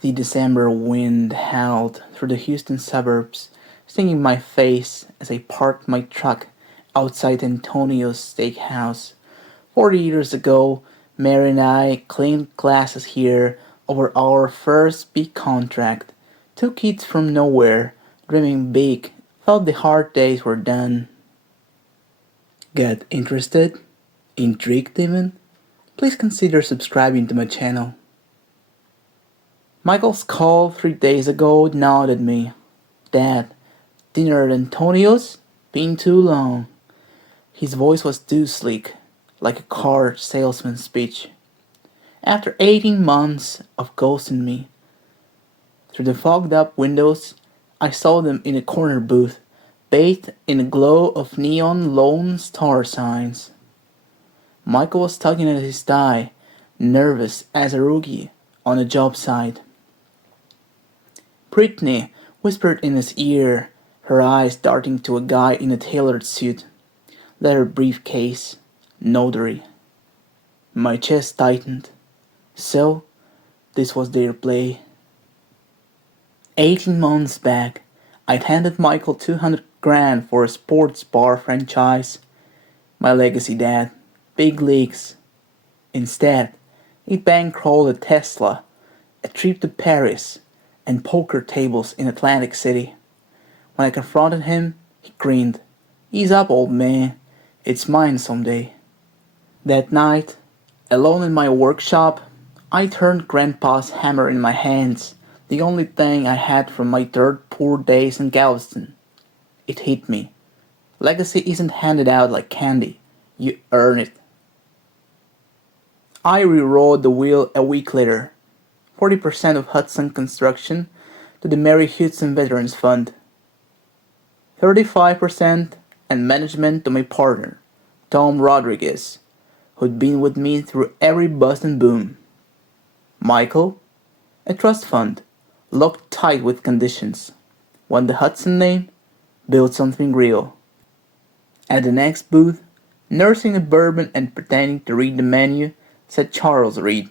The December wind howled through the Houston suburbs, stinging my face as I parked my truck outside Antonio's steakhouse. 40 years ago, Mary and I cleaned glasses here over our first big contract. Two kids from nowhere, dreaming big, thought the hard days were done. Get interested? Intrigued even? Please consider subscribing to my channel. Michael's call 3 days ago nodded me. Dad, dinner at Antonio's? Been too long. His voice was too slick, like a car salesman's speech. After 18 months of ghosting me, through the fogged up windows, I saw them in a corner booth, bathed in a glow of neon Lone Star signs. Michael was tugging at his tie, nervous as a rookie on a job site. Brittany whispered in his ear, her eyes darting to a guy in a tailored suit, leather briefcase, notary. My chest tightened. So, this was their play. 18 months back, I'd handed Michael 200 grand for a sports bar franchise. My legacy, Dad. Big leagues. Instead, he bankrolled a Tesla, a trip to Paris, and poker tables in Atlantic City. When I confronted him, he grinned. Ease up, old man. It's mine someday. That night, alone in my workshop, I turned Grandpa's hammer in my hands, the only thing I had from my third poor days in Galveston. It hit me. Legacy isn't handed out like candy. You earn it. I rewrote the will a week later. 40% of Hudson construction to the Mary Hudson Veterans Fund. 35% and management to my partner, Tom Rodriguez, who'd been with me through every bust and boom. Michael, a trust fund, locked tight with conditions. Want the Hudson name? Build something real. At the next booth, nursing a bourbon and pretending to read the menu, said Charles Reed,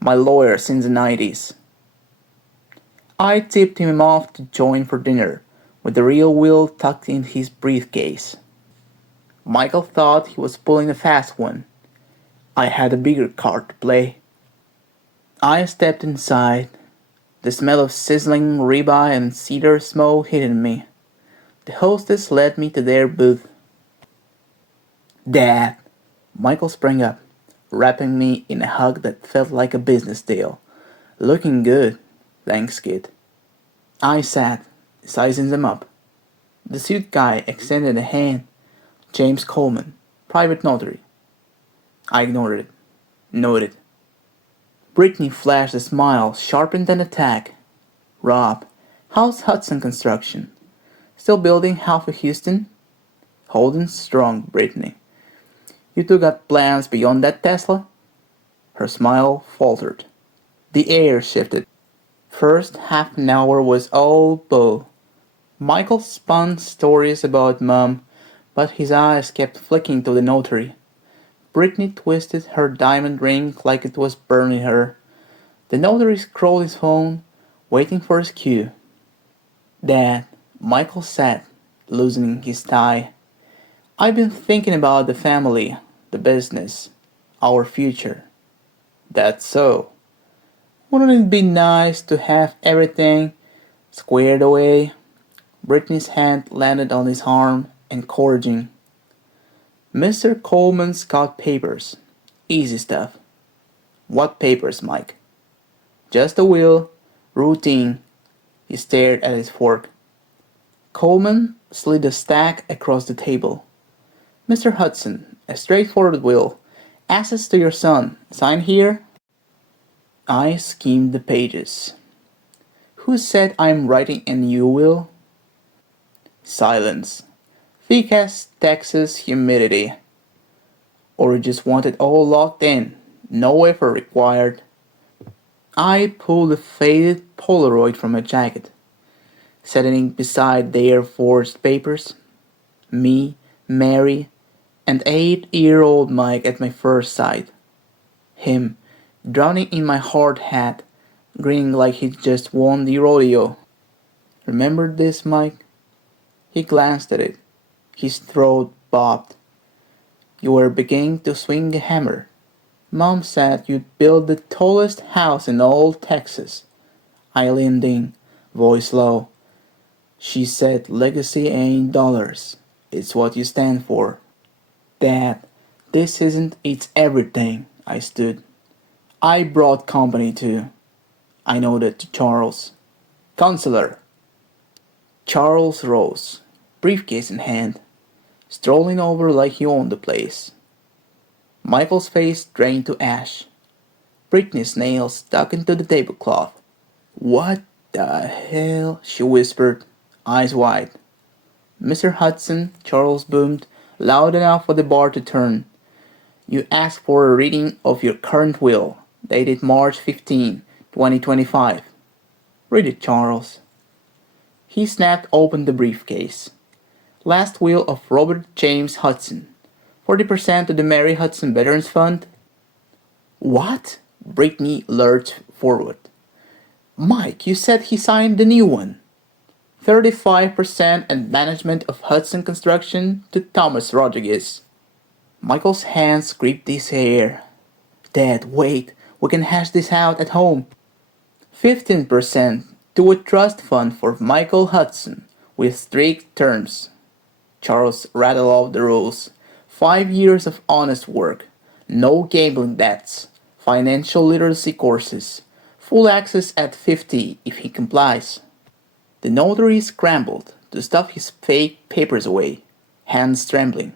my lawyer since the 90s. I tipped him off to join for dinner, with the real will tucked in his briefcase. Michael thought he was pulling a fast one. I had a bigger card to play. I stepped inside. The smell of sizzling ribeye and cedar smoke hit me. The hostess led me to their booth. Dad! Michael sprang up, wrapping me in a hug that felt like a business deal. Looking good. Thanks, kid. I sat, sizing them up. The suit guy extended a hand. James Coleman, private notary. I ignored it. Noted. Brittany flashed a smile sharpened an attack. Rob, how's Hudson Construction? Still building half of Houston? Holding strong, Brittany. You two got plans beyond that Tesla? Her smile faltered. The air shifted. First half an hour was all bull. Michael spun stories about Mom, but his eyes kept flicking to the notary. Brittany twisted her diamond ring like it was burning her. The notary scrolled his phone, waiting for his cue. Dad, Michael sat, loosening his tie. I've been thinking about the family, the business, our future. That's so. Wouldn't it be nice to have everything squared away? Brittany's hand landed on his arm, encouraging. Mr. Coleman's got papers. Easy stuff. What papers, Mike? Just a will. Routine. He stared at his fork. Coleman slid a stack across the table. Mr. Hudson, a straightforward will. Assets to your son. Sign here? I skimmed the pages. Who said I'm writing a new will? Silence. Thick as Texas humidity. Or you just want it all locked in, no effort required. I pulled a faded Polaroid from my jacket, setting it beside their forged papers. Me, Mary, and 8-year-old Mike at my first sight. Him, drowning in my hard hat, grinning like he just won the rodeo. Remember this, Mike? He glanced at it. His throat bobbed. You were beginning to swing a hammer. Mom said you'd build the tallest house in all Texas. I leaned in, voice low. She said legacy ain't dollars. It's what you stand for. Dad, this isn't it's everything. I stood. I brought company too. I nodded to Charles. Counselor. Charles rose, briefcase in hand, strolling over like he owned the place. Michael's face drained to ash. Brittany's nails stuck into the tablecloth. What the hell? She whispered, eyes wide. Mr. Hudson, Charles boomed, loud enough for the bar to turn. You asked for a reading of your current will, dated March 15, 2025. Read it, Charles. He snapped open the briefcase. Last will of Robert James Hudson. 40% to the Mary Hudson Veterans Fund. What? Brittany lurched forward. Mike, you said he signed the new one. 35% and management of Hudson Construction to Thomas Rodriguez. Michael's hands gripped his hair. Dad, wait, we can hash this out at home. 15% to a trust fund for Michael Hudson with strict terms. Charles rattled off the rules. 5 years of honest work, no gambling debts, financial literacy courses, full access at 50 if he complies. The notary scrambled to stuff his fake papers away, hands trembling.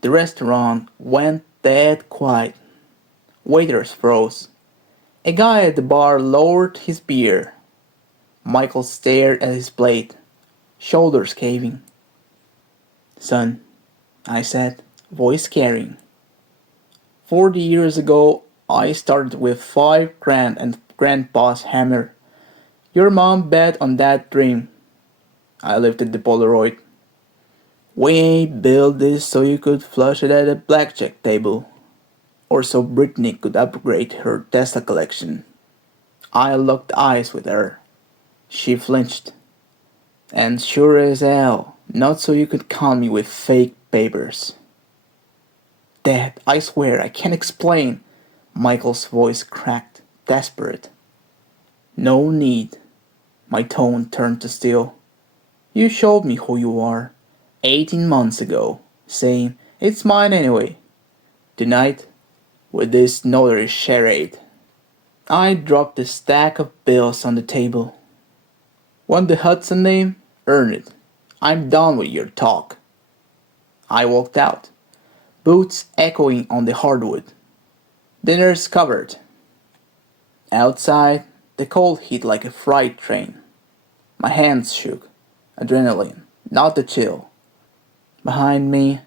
The restaurant went dead quiet. Waiters froze. A guy at the bar lowered his beer. Michael stared at his plate, shoulders caving. Son, I said, voice carrying. 40 years ago, I started with $5,000 and Grandpa's hammer. Your mom bet on that dream. I lifted the Polaroid. We ain't built this so you could flush it at a blackjack table, or so Brittany could upgrade her Tesla collection. I locked eyes with her. She flinched. And sure as hell, not so you could con me with fake papers. Dad, I swear I can't explain. Michael's voice cracked, desperate. No need. My tone turned to steel. You showed me who you are 18 months ago, saying it's mine anyway. Tonight, with this notary charade. I dropped the stack of bills on the table. Want the Hudson name? Earn it. I'm done with your talk. I walked out, boots echoing on the hardwood. Dinner's covered. Outside, the cold hit like a freight train. My hands shook. Adrenaline, not the chill. Behind me,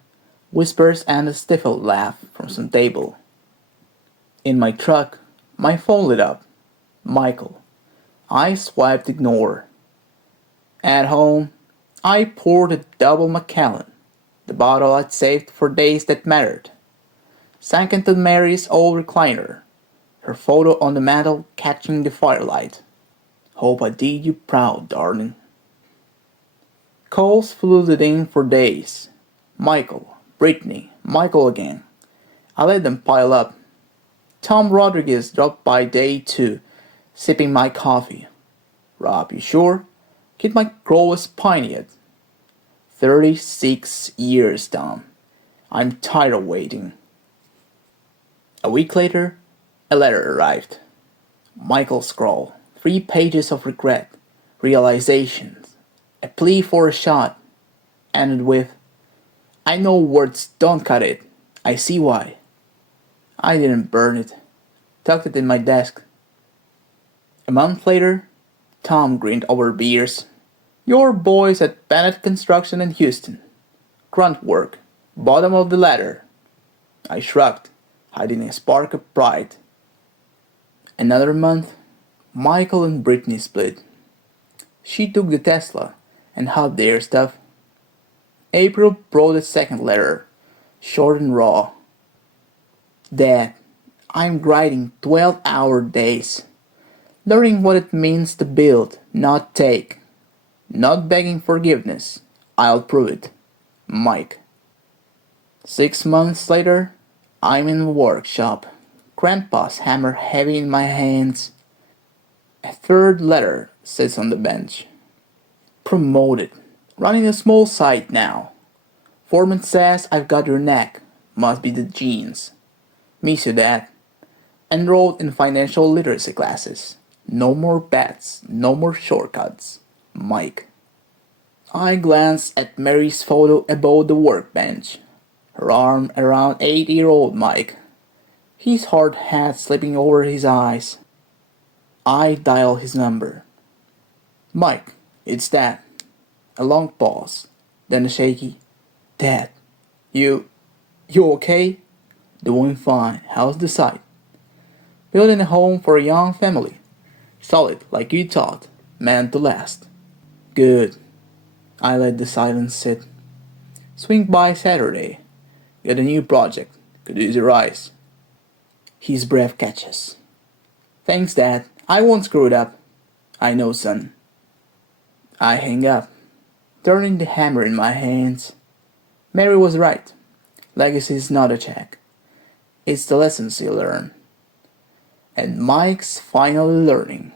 whispers and a stifled laugh from some table. In my truck, my phone lit up. Michael. I swiped ignore. At home, I poured a double Macallan, the bottle I'd saved for days that mattered. Sank into Mary's old recliner, her photo on the mantel catching the firelight. Hope I did you proud, darling. Calls flooded in for days. Michael, Brittany, Michael again. I let them pile up. Tom Rodriguez dropped by day 2, sipping my coffee. Rob, you sure? Kid might grow a spine yet. 36 years, Tom. I'm tired of waiting. A week later, a letter arrived. Michael scrawled, 3 pages of regret, realizations, a plea for a shot, ended with, I know words don't cut it. I see why. I didn't burn it. Tucked it in my desk. A month later, Tom grinned over beers. Your boys at Bennett Construction in Houston. Grunt work. Bottom of the ladder. I shrugged, hiding a spark of pride. Another month, Michael and Brittany split. She took the Tesla and had their stuff. April brought a second letter, short and raw. Dad, I'm grinding 12-hour days. Learning what it means to build, not take. Not begging forgiveness. I'll prove it. Mike. 6 months later, I'm in the workshop. Grandpa's hammer heavy in my hands. A third letter sits on the bench. Promoted. Running a small site now. Foreman says I've got your neck. Must be the genes. Miss you, Dad. Enrolled in financial literacy classes. No more bets, no more shortcuts. Mike. I glanced at Mary's photo above the workbench. Her arm around 8-year-old Mike. His hard hat slipping over his eyes. I dial his number. Mike, it's Dad. A long pause, then a shaky, Dad, you okay? Doing fine. How's the site? Building a home for a young family. Solid, like you thought. Meant to last. Good. I let the silence sit. Swing by Saturday. Got a new project. Could use your eyes. His breath catches. Thanks, Dad. I won't screw it up. I know, son. I hang up, turning the hammer in my hands. Mary was right. Legacy is not a check. It's the lessons you learn. And Mike's finally learning.